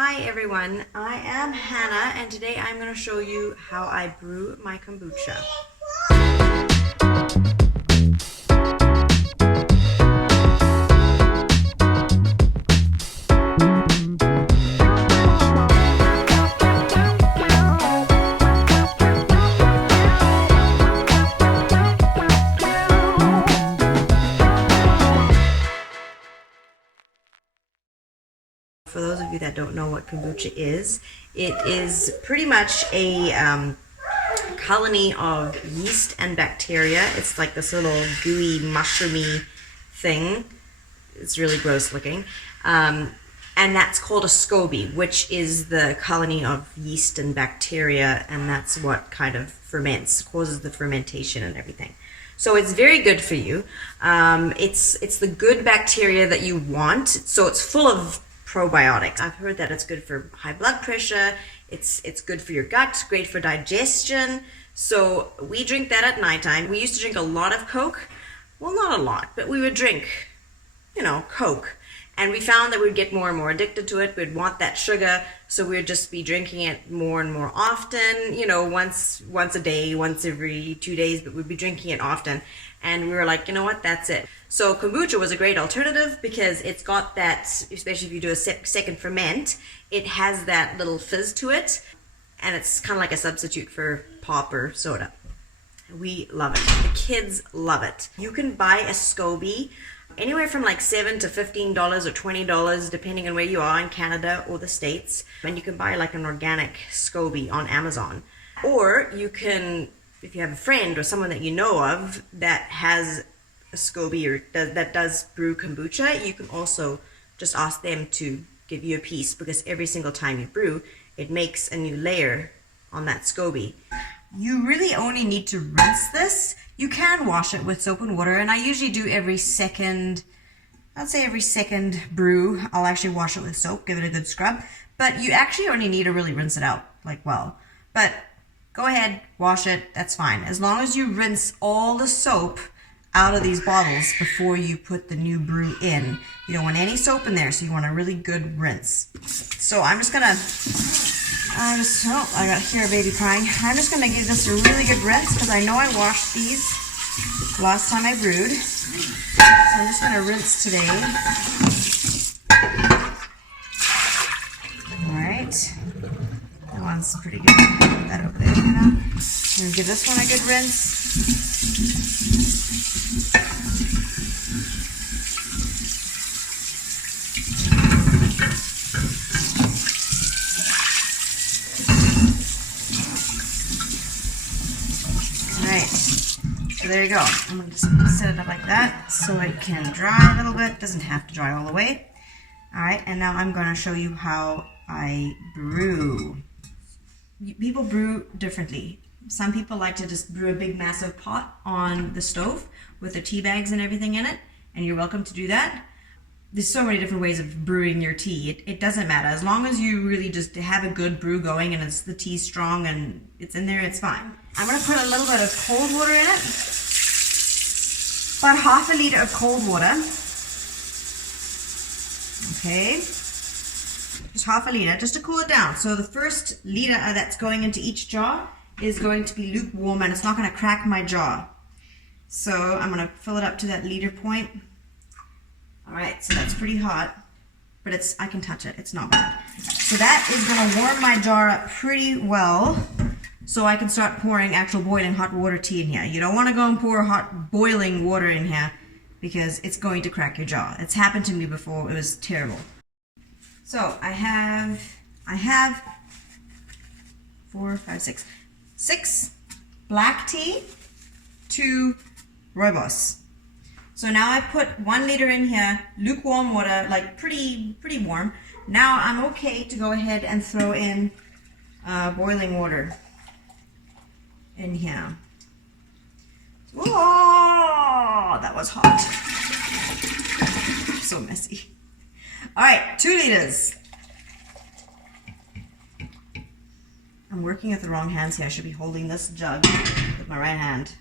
Hi everyone, I am Hannah and today I'm going to show you how I brew my kombucha. For those of you that don't know what kombucha is, it is pretty much a colony of yeast and bacteria. It's like this little gooey, mushroomy thing. It's really gross looking. And that's called a SCOBY, which is the colony of yeast and bacteria, and that's what kind of ferments, causes the fermentation and everything. So it's very good for you. It's the good bacteria that you want, so it's full of probiotics. I've heard that it's good for high blood pressure, it's good for your gut, great for digestion. So we drink that at nighttime. We used to drink a lot of Coke. Well, not a lot, but we would drink, Coke. And we found that we'd get more and more addicted to it. We'd want that sugar, so we'd just be drinking it more and more often, once a day, once every 2 days, but we'd be drinking it often. And we were like, you know what, that's it. So kombucha was a great alternative because it's got that, especially if you do a second ferment, it has that little fizz to it, and it's kind of like a substitute for pop or soda. We love it. The kids love it. You can buy a SCOBY anywhere from like $7 to $15 or $20, depending on where you are in Canada or the States. And you can buy like an organic SCOBY on Amazon. Or you can, if you have a friend or someone that you know of that has a SCOBY or that does brew kombucha, you can also just ask them to give you a piece, because every single time you brew, it makes a new layer on that SCOBY. You really only need to rinse this. You can wash it with soap and water, and I usually do every second brew, I'll actually wash it with soap, give it a good scrub. But you actually only need to really rinse it out, But go ahead, wash it, that's fine. As long as you rinse all the soap out of these bottles before you put the new brew in. You don't want any soap in there, so you want a really good rinse. So I got here a baby crying. I'm just gonna give this a really good rinse because I know I washed these last time I brewed. So I'm just gonna rinse today. Alright. That one's pretty good. Put that over there for now. I'm gonna give this one a good rinse. So there you go. I'm going to just set it up like that so it can dry a little bit. It doesn't have to dry all the way. Alright, and now I'm going to show you how I brew. People brew differently. Some people like to just brew a big massive pot on the stove with the tea bags and everything in it, and you're welcome to do that. There's so many different ways of brewing your tea. It doesn't matter. As long as you really just have a good brew going and the tea's strong and it's in there, it's fine. I'm going to put a little bit of cold water in it. About half a liter of cold water. Okay. Just half a liter, just to cool it down. So the first liter that's going into each jar is going to be lukewarm, and it's not going to crack my jar. So I'm going to fill it up to that liter point. Alright, so that's pretty hot, but I can touch it, it's not bad. So that is going to warm my jar up pretty well, so I can start pouring actual boiling hot water tea in here. You don't want to go and pour hot boiling water in here, because it's going to crack your jar. It's happened to me before, it was terrible. So I have 6 black tea, 2 rooibos. So now I put 1 liter in here, lukewarm water, like pretty warm. Now I'm okay to go ahead and throw in boiling water in here. Whoa, that was hot. So messy. All right, 2 liters. I'm working with the wrong hands here. I should be holding this jug with my right hand.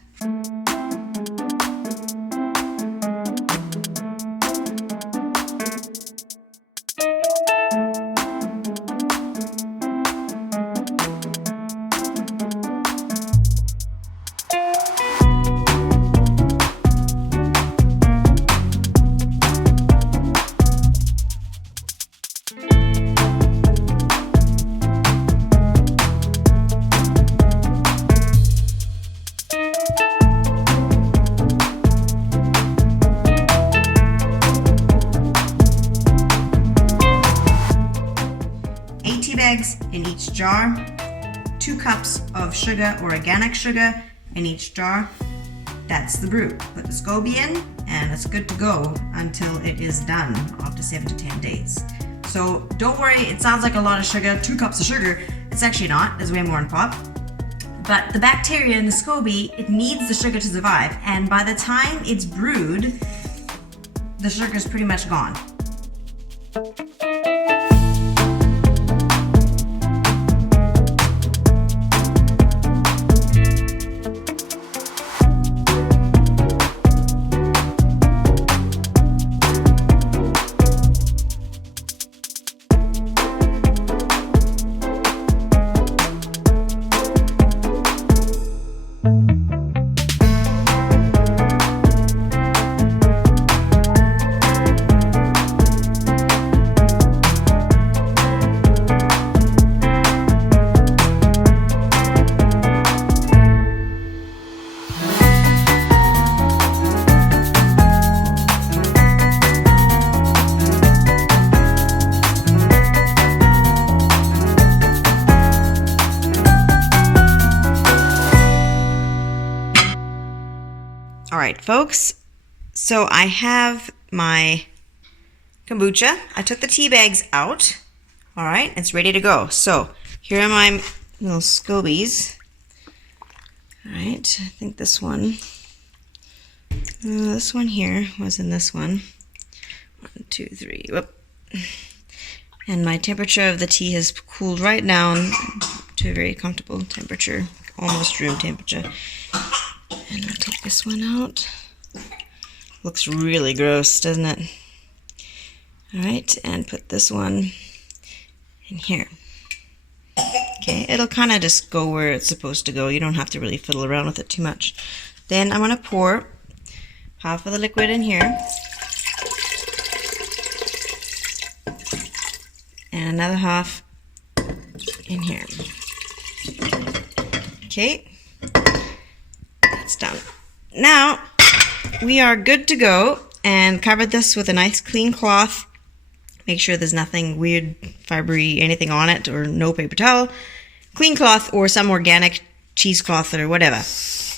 tea bags in each jar, 2 cups of sugar or organic sugar in each jar. That's the brew. Put the SCOBY in and it's good to go until it is done after 7 to 10 days. So don't worry, it sounds like a lot of sugar, 2 cups of sugar. It's actually not, there's way more in pop. But the bacteria in the SCOBY, it needs the sugar to survive, and by the time it's brewed, the sugar is pretty much gone. All right, folks, so I have my kombucha. I took the tea bags out. All right, it's ready to go. So here are my little SCOBYs. All right, I think this one here was in this one. 1, 2, 3, whoop. And my temperature of the tea has cooled right down to a very comfortable temperature, almost room temperature. And I'll take this one out. Looks really gross, doesn't it? Alright, and put this one in here. Okay, it'll kind of just go where it's supposed to go. You don't have to really fiddle around with it too much. Then I'm going to pour half of the liquid in here. And another half in here. Okay. That's done. Now we are good to go, and cover this with a nice clean cloth. Make sure there's nothing weird, fibery, anything on it, or no paper towel. Clean cloth or some organic cheesecloth or whatever.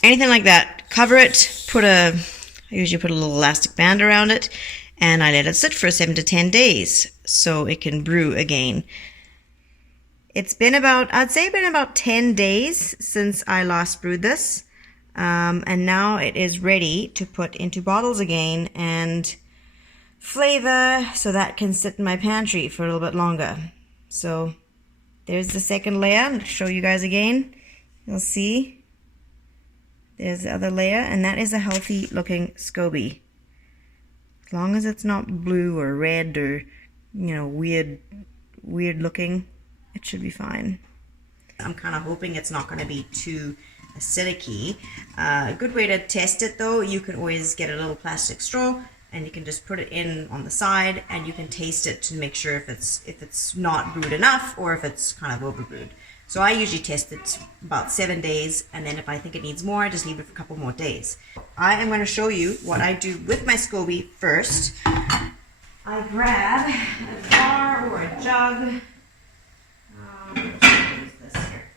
Anything like that. Cover it. I usually put a little elastic band around it, and I let it sit for 7 to 10 days so it can brew again. It's been about, I'd say been about 10 days since I last brewed this. And now it is ready to put into bottles again and flavor so that can sit in my pantry for a little bit longer. So there's the second layer. I'll show you guys again. You'll see there's the other layer, and that is a healthy looking SCOBY. As long as it's not blue or red or, you know, weird looking, it should be fine. I'm kind of hoping it's not going to be too acidic-y. A good way to test it though, you can always get a little plastic straw and you can just put it in on the side, and you can taste it to make sure if it's not brewed enough or if it's kind of over brewed. So I usually test it about 7 days, and then if I think it needs more, I just leave it for a couple more days. I am going to show you what I do with my SCOBY first. I grab a jar or a jug.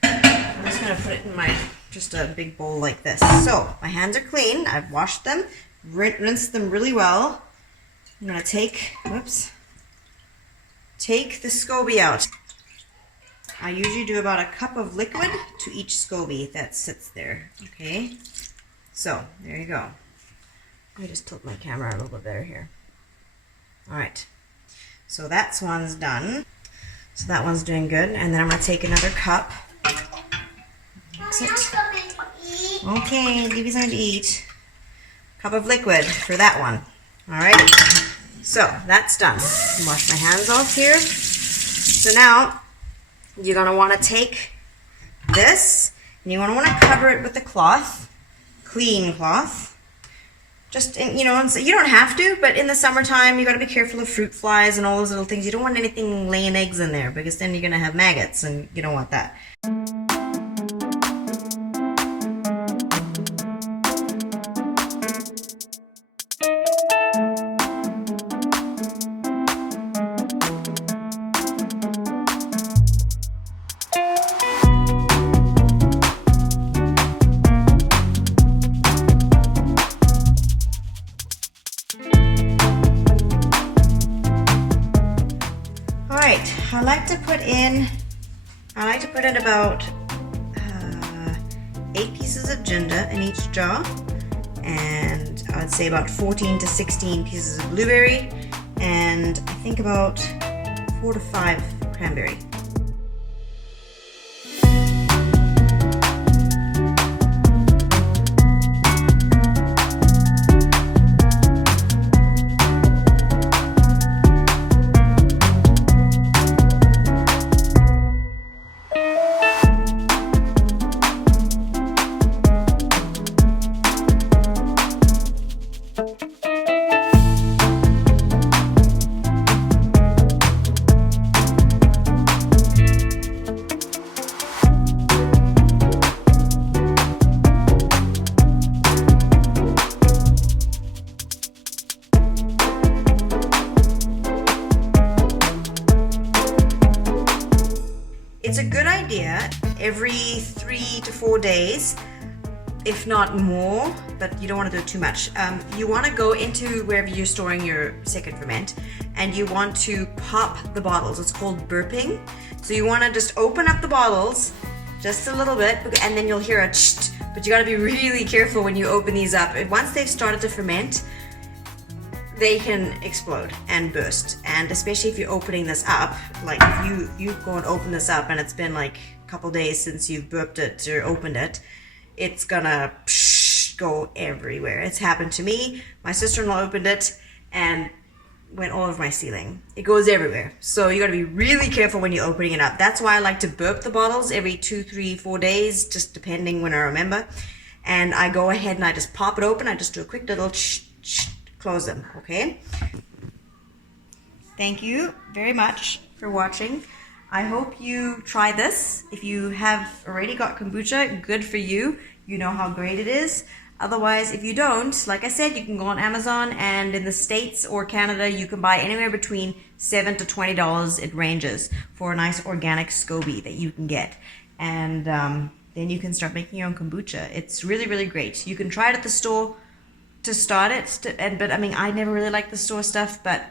I'm just going to put it in just a big bowl like this. So my hands are clean. I've washed them, rinsed them really well. I'm going to take the SCOBY out. I usually do about a cup of liquid to each SCOBY that sits there. Okay, so there you go. Let me just tilt my camera a little bit better here. All right, so that one's done. So that one's doing good. And then I'm going to take another cup. Mix it. Okay, give you something to eat. Cup of liquid for that one. All right, so that's done. Wash my hands off here. So now you're going to want to take this and you want to cover it with a cloth, clean cloth. Just, you know, you don't have to, but in the summertime, you got to be careful of fruit flies and all those little things. You don't want anything laying eggs in there, because then you're going to have maggots, and you don't want that. like to put in about 8 pieces of ginger in each jar, and I'd say about 14 to 16 pieces of blueberry, and I think about 4 to 5 cranberry. It's a good idea every 3 to 4 days, if not more, but you don't want to do it too much. You want to go into wherever you're storing your second ferment, and you want to pop the bottles. It's called burping. So you want to just open up the bottles just a little bit, and then you'll hear a ch, but you got to be really careful when you open these up. Once they've started to ferment, they can explode and burst, and especially if you're opening this up, like if you go and open this up and it's been like a couple days since you've burped it or opened it, it's gonna go everywhere. It's happened to me. My sister-in-law opened it and went all over my ceiling. It goes everywhere, so you got to be really careful when you're opening it up. That's why I like to burp the bottles every 2, 3, 4 days, just depending when I remember. And I go ahead and I just pop it open. I just do a quick little close them. Okay, thank you very much for watching. I hope you try this. If you have already got kombucha, good for you. You know how great it is. Otherwise, if you don't, like I said, you can go on Amazon, and in the States or Canada, you can buy anywhere between $7 to $20. It ranges for a nice organic SCOBY that you can get. And then you can start making your own kombucha. It's really, really great. You can try it at the store to start it, but I mean, I never really like the store stuff, but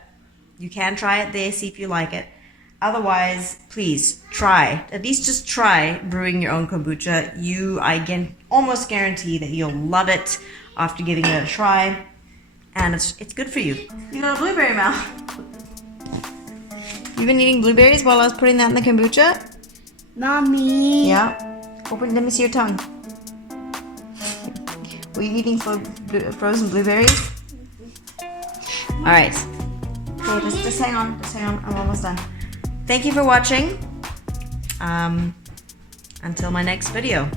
you can try it there, see if you like it. Otherwise, please try, at least just try brewing your own kombucha. I can almost guarantee that you'll love it after giving it a try, and it's good for you. You got a blueberry mouth. You've been eating blueberries while I was putting that in the kombucha? Mommy. Yeah. Let me see your tongue. Were you eating frozen blueberries? All right. Okay, just hang on. I'm almost done. Thank you for watching. Until my next video.